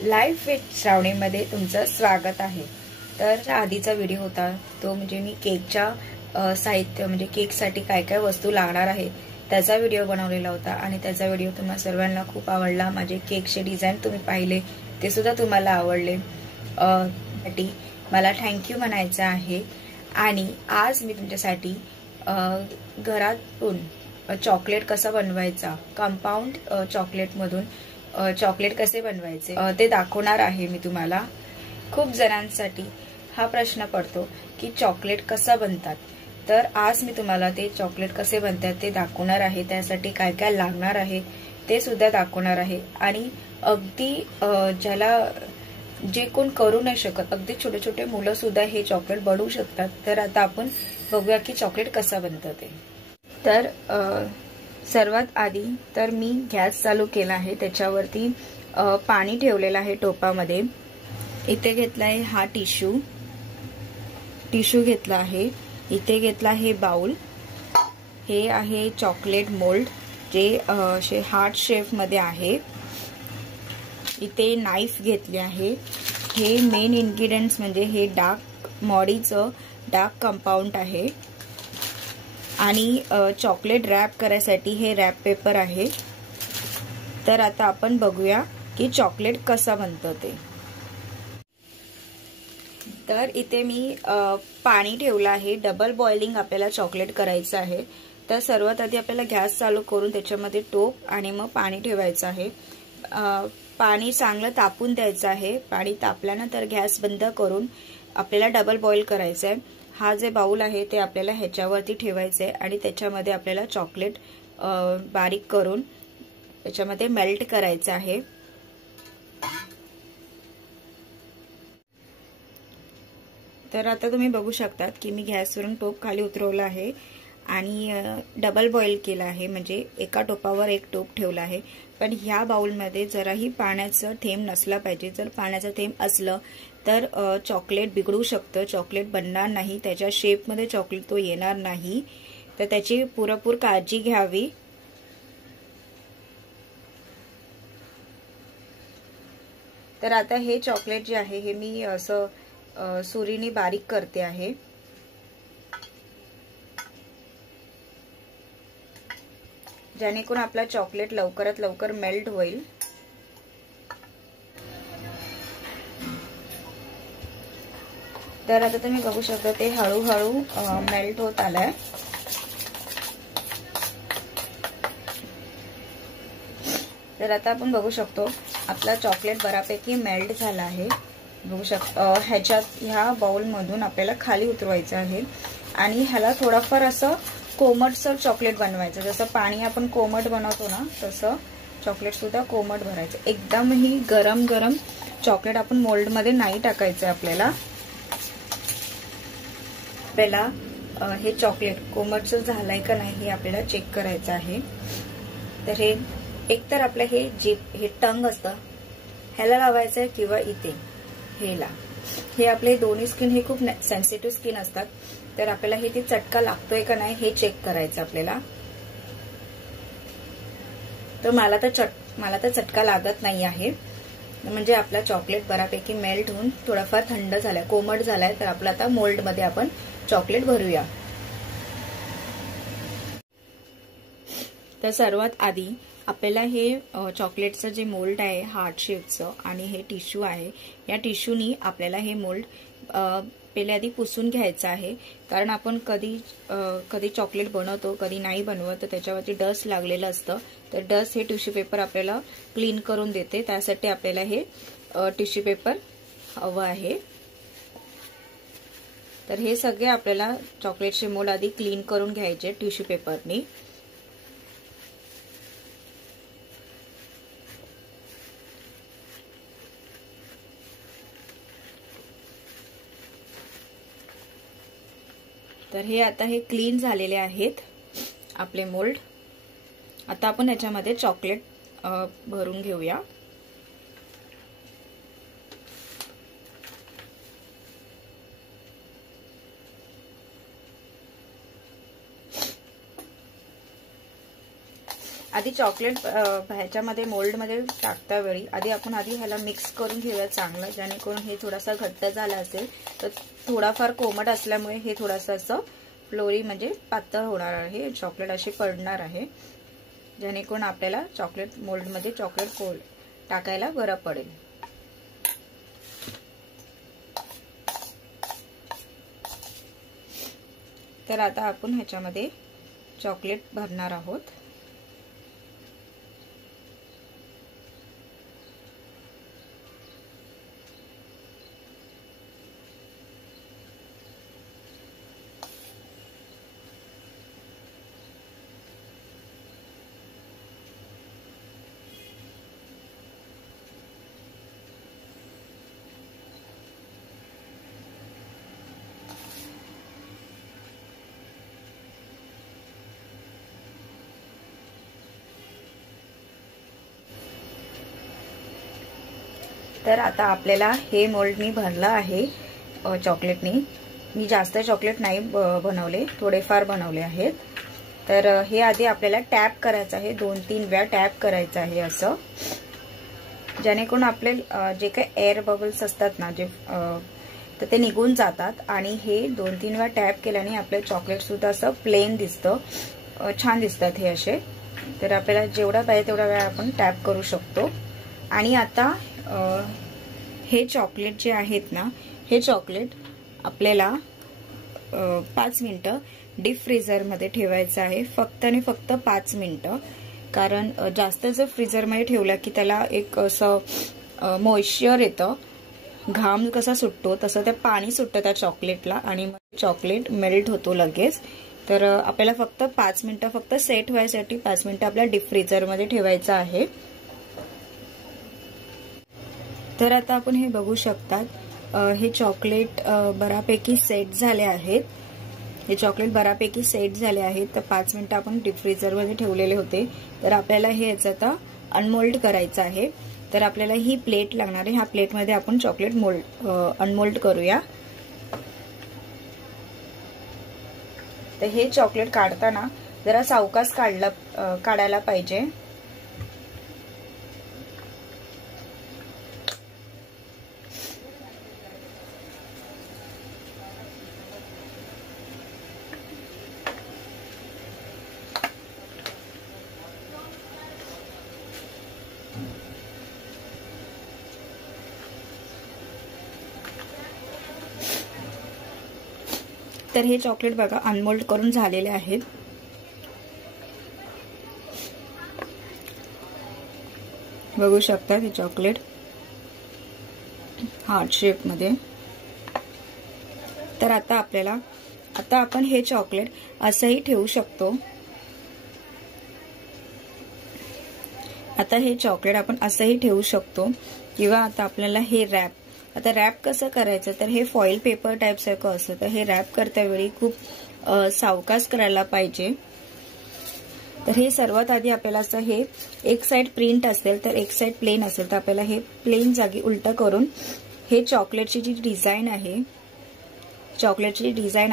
Life with श्रावणीमध्ये तुमचं स्वागत आहे। तर आधीचा व्हिडिओ होता तो म्हणजे मी केकच्या साहित्य म्हणजे केकसाठी काय काय वस्तू लागणार आहे त्याचा व्हिडिओ बनवलेला होता आणि त्याचा व्हिडिओ तुम्हाला सर्वांना खूप आवडला। माझे केकचे डिझाइन तुम्ही पाहिले ते सुद्धा तुम्हाला आवडले। मला थँक्यू म्हणायचं आहे। आणि आज मी तुमच्यासाठी घरातून चॉकलेट कसा बनवायचा, कंपाऊंड चॉकलेट मधून चॉकलेट कसे बनवायचे ते दाखवणार आहे मी तुम्हाला। खूप जणांसाठी हा प्रश्न पडतो की चॉकलेट कसा बनतात, तर आज मी तुम्हाला ते चॉकलेट कसे बनतात ते दाखवणार आहे। त्यासाठी काय काय लागणार आहे ते सुद्धा दाखवणार आहे। आणि अगदी ज्याला जे कोण करू नाही शकत, अगदी छोटे छोटे मुलं सुद्धा हे चॉकलेट बनवू शकतात। तर आता आपण बघूया की चॉकलेट कसा बनतं ते। तर सर्वात आधी तर मी गॅस चालू केला आहे, त्याच्यावरती पाणी ठेवलेलं आहे टोपामध्ये। इथे घेतला आहे हा टिश्यू घेतला आहे। इथे घेतला आहे बाउल, हे आहे चॉकलेट मोल्ड जे असे हार्ट शेप मध्ये आहे। इथे नाईफ घेतली आहे। हे मेन इन्ग्रेडियंट्स म्हणजे हे डार्क मॉडीचं डार्क कंपाऊंड आहे। आणि चॉकलेट रॅप करायसाठी हे रॅप पेपर आहे। तर आता आपण बघूया की चॉकलेट कसा बनतं ते। तर इथे मी पाणी ठेवलं आहे। डबल बॉइलिंग आपल्याला चॉकलेट करायचं आहे। तर सर्वात आधी आपल्याला गॅस चालू करून त्याच्यामध्ये टोप आणि मग पाणी ठेवायचं आहे। पाणी चांगलं तापून द्यायचं आहे। पाणी तापल्यानंतर गॅस बंद करून आपल्याला डबल बॉईल करायचं आहे। हा जे बाउल आहे ते आपल्याला ह्याच्यावरती ठेवायचं आहे आणि त्याच्यामध्ये आपल्याला चॉकलेट बारीक करून त्याच्यामध्ये मेल्ट करायचं आहे। तर आता तुम्ही बघू शकतात की मी गॅसवरून टोप खाली उतरवला आहे आणि डबल बॉईल केला आहे, म्हणजे एका टोपावर एक टोप ठेवला आहे। पण ह्या बाउलमध्ये जराही पाण्याचं थेंब नसला पाहिजे। जर पाण्याचं थेंब असलं तर चॉकलेट बिघडू शकतं, चॉकलेट बनणार नाही, त्याच्या शेपमध्ये चॉकलेट तो येणार नाही। तर त्याची पुरेपूर काळजी घ्यावी। तर आता हे चॉकलेट जे आहे हे मी असं सुरीने बारीक करते आहे। जेणेकरून आपला चॉकलेट लवकरात लवकर मेल्ट होईल। तर आता तुम्ही बघू शकता ते हळूहळू मेल्ट होत आलंय। तर आता आपण बघू शकतो आपला चॉकलेट बऱ्यापैकी मेल्ट झाला आहे। बघू शकता ह्या बाउल मधून आपल्याला खाली उतरवायचं आहे आणि ह्याला थोडाफार असं कोमटसर चॉकलेट बनवायचं। जसं पाणी आपण कोमट बनवतो ना तसं चॉकलेट सुद्धा कोमट भरायचं। एकदमही गरम गरम चॉकलेट आपण मोल्ड मध्ये नाही टाकायचं आपल्याला हे चॉकलेट कोमटसर झालंय का नाही हे आपल्याला चेक करायचं आहे। तर हे एकतर आपलं हे टंग असतं ह्याला लावायचं आहे किंवा इथे हे आपले दोन्ही स्किन हे खूप सेन्सिटिव्ह स्किन असतात। तर आपल्याला हे चटका लागतोय का नाही हे चेक करायचं आपल्याला। तर मला तर चटका लागत नाही आहे, म्हणजे आपला चॉकलेट बऱ्यापैकी मेल्ट होऊन थोडाफार थंड झालाय, कोमट झालाय। तर आपलं आता मोल्ड मध्ये आपण चॉकलेट भरूया। तर सर्वात आधी आपल्याला हे चॉकलेटचं जे मोल्ड आहे हार्ट शेपचं आणि हे टिश्यू आहे, या टिश्यूनी आपल्याला हे मोल्ड पहिले आधी पुसून घ्यायचं आहे। कारण आपण कधी चॉकलेट बनवतो कधी नाही बनवत, तर त्याच्यावरती डस्ट लागलेलं असतं। तर डस्ट हे टिश्यू पेपर आपल्याला क्लीन करून देते, त्यासाठी आपल्याला हे टिश्यू पेपर हवं आहे। तर हे सगळे आपल्याला चॉकलेटचे मोल्ड आधी क्लीन करून घ्यायचे टिश्यू पेपरनी। तर हे आता हे क्लीन झालेले आहेत आपले मोल्ड। आता आपण याच्यामध्ये चॉकलेट भरून घेऊया। आधी चॉकलेट ह्याच्यामध्ये मोल्डमध्ये टाकता वेळी आधी ह्याला मिक्स करून घेऊया चांगलं, जेणेकरून हे थोडासा घट्ट झाला असेल तर थोडाफार कोमट असल्यामुळे हे थोडंसं असं फ्लोरी म्हणजे पातळ होणार आहे, चॉकलेट अशी पडणार आहे, जेणेकरून आपल्याला चॉकलेट मोल्डमध्ये चॉकलेट टाकायला बरं पडेल. तर आता आपण ह्याच्यामध्ये चॉकलेट भरणार आहोत. तर आता आपल्याला हे मोल्ड मी भरलं आहे चॉकलेटनी. मी जास्त चॉकलेट नाही बनवले, थोडेफार बनवले आहेत. तर हे आधी आपल्याला टॅप करायचं आहे, 2-3 वेळा टॅप करायचं आहे असं, जेणेकरून आपले जे काही एअर बबल्स असतात ना तर ते निघून जातात. आणि हे 2-3 वेळा टॅप केल्याने आपले चॉकलेट सुद्धा असं प्लेन दिसतं, छान दिसतात हे असे. तर आपल्याला जेवढा पाहिजे तेवढा वेळा आपण टॅप करू शकतो. आणि आता हे चॉकलेट जे आहेत ना, हे चॉकलेट आपल्याला 5 मिनिटं डीप फ्रीझरमध्ये ठेवायचं आहे, फक्त आणि फक्त 5 मिनिटं. कारण जास्त जर फ्रीझरमध्ये ठेवलं की त्याला एक असं मॉइश्चर येतं, घाम कसा सुटतो तसं ते पाणी सुटतं त्या चॉकलेटला आणि मग चॉकलेट मेल्ट होतो लगेच. तर आपल्याला फक्त 5 मिनिटं फक्त सेट व्हायसाठी 5 मिनिटं आपल्याला डीप फ्रीझरमध्ये ठेवायचं आहे. तर आता आपण हे बघू शकतात, हे चॉकलेट बऱ्यापैकी सेट झाले आहेत. हे चॉकलेट बऱ्यापैकी सेट झाले आहेत. तर 5 मिनिटं आपण डीप फ्रीझरमध्ये ठेवलेले होते. तर आपल्याला हे याचं आता अनमोल्ड करायचं आहे. तर आपल्याला ही प्लेट लागणार आहे, ह्या प्लेटमध्ये आपण चॉकलेट अनमोल्ड करूया. तर हे चॉकलेट काढताना जरा सावकाश काढायला पाहिजे. तर हे चॉकलेट बघा अनमोल्ड करून झालेले आहेत. बघू शकता हे चॉकलेट हार्ट शेप मध्ये. तर आता आपण हे चॉकलेट असंही ठेवू शकतो. आता हे चॉकलेट आपण असंही ठेवू शकतो किंवा आता आपल्याला हे आता रॅप कसं करायचं, तर हे फॉईल पेपर टाईप सारखं असतं. तर हे रॅप करत्यावेळी खूप सावकाश करायला पाहिजे. तर हे सर्वात आधी आपल्याला असं हे एक साइड प्रिंट असेल तर एक साइड प्लेन असेल तर आपल्याला हे प्लेन जागी उलट करून हे चॉकलेटची जी डिझाईन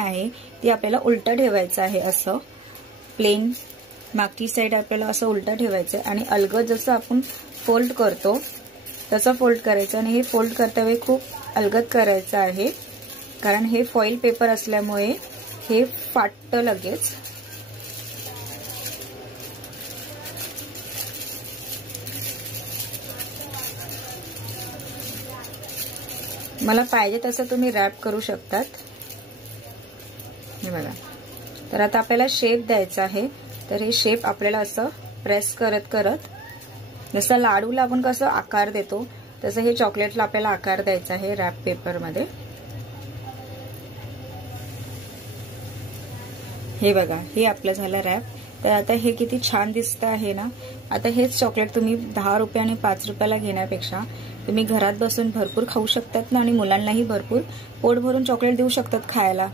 आहे ती आपल्याला उलट ठेवायचं आहे. असं प्लेन मागची साइड आपल्याला असं उलट ठेवायचं आणि अलगद जसं आपण फोल्ड करतो तसं फोल्ड करायचं. आणि हे फोल्ड करतावेळी खूप अलगद करायचं आहे, कारण हे फॉईल पेपर असल्यामुळे हे फाटतं लगेच. मला पाहिजे तसं तुम्ही रॅप करू शकतात. हे बघा. तर आता आपल्याला शेप द्यायचा आहे. तर हे शेप आपल्याला असं प्रेस करत करत जसं लाडूला आपण कसं आकार देतो तसं हे चॉकलेटला आपल्याला आकार द्यायचा आहे रॅप पेपरमध्ये. हे बघा, हे आपलं झालं रॅप. तर आता हे किती छान दिसतं आहे ना. आता हेच चॉकलेट तुम्ही 10 रुपये आणि 5 रुपयाला घेण्यापेक्षा तुम्ही घरात बसून भरपूर खाऊ शकतात ना, आणि मुलांनाही भरपूर पोट भरून चॉकलेट देऊ शकतात खायला.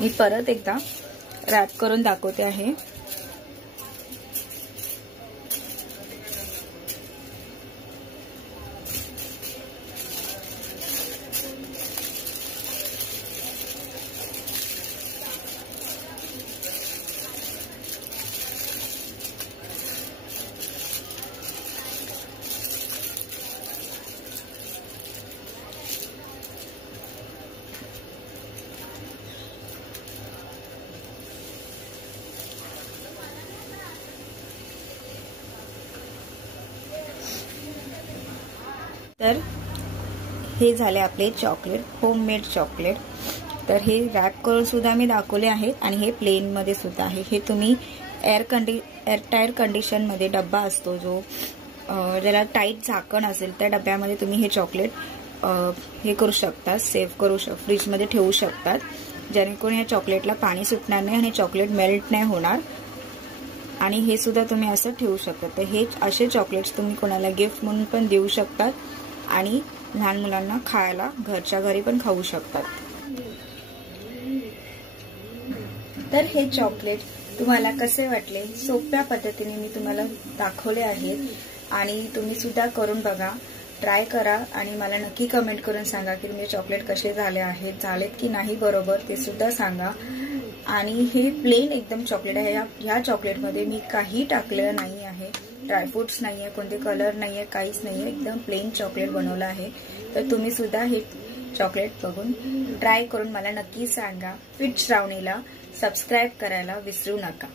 मी परत एकदा रॅप करून दाखवते आहे. तर हे झाले आपले चॉकलेट, होममेड चॉकलेट. तर हे रॅप करून सुद्धा मी दाखवले आहेत आणि हे प्लेन मध्ये सुद्धा आहे. हे तुम्ही एअरटायर कंडिशन मध्ये डब्बा असतो जो ज्याला टाईट झाकण असेल त्या डब्यामध्ये तुम्ही हे चॉकलेट हे करू शकता, सेव्ह करू फ्रीजमध्ये ठेवू शकतात, जेणेकरून या चॉकलेटला पाणी सुटणार नाही आणि चॉकलेट मेल्ट नाही होणार. आणि हे सुद्धा तुम्ही असं ठेवू शकता. तर हे असे चॉकलेट्स तुम्ही कोणाला गिफ्ट म्हणून पण देऊ शकतात आणि लहान मुलांना खायला घरच्या घरी पण खाऊ शकतात. तर हे चॉकलेट तुम्हाला कसे वाटले? सोप्या पद्धतीने मी तुम्हाला दाखवले आहेत आणि तुम्ही सुद्धा करून बघा, ट्राय करा आणि मला नक्की कमेंट करून सांगा की तुम्ही चॉकलेट कसे झाले आहेत, झालेत की नाही बरोबर ते सुद्धा सांगा. आणि हे प्लेन एकदम चॉकलेट आहे. ह्या चॉकलेटमध्ये मी काही टाकलेलं नाही आहे, ड्रायफ्रुट्स नाही आहे, कोणते कलर नाही आहे, काहीच नाही आहे, एकदम प्लेन चॉकलेट बनवलं आहे. तर तुम्ही सुद्धा हे चॉकलेट बघून ट्राय करून मला नक्की सांगा. फिट श्रावणीला सबस्क्राईब करायला विसरू नका.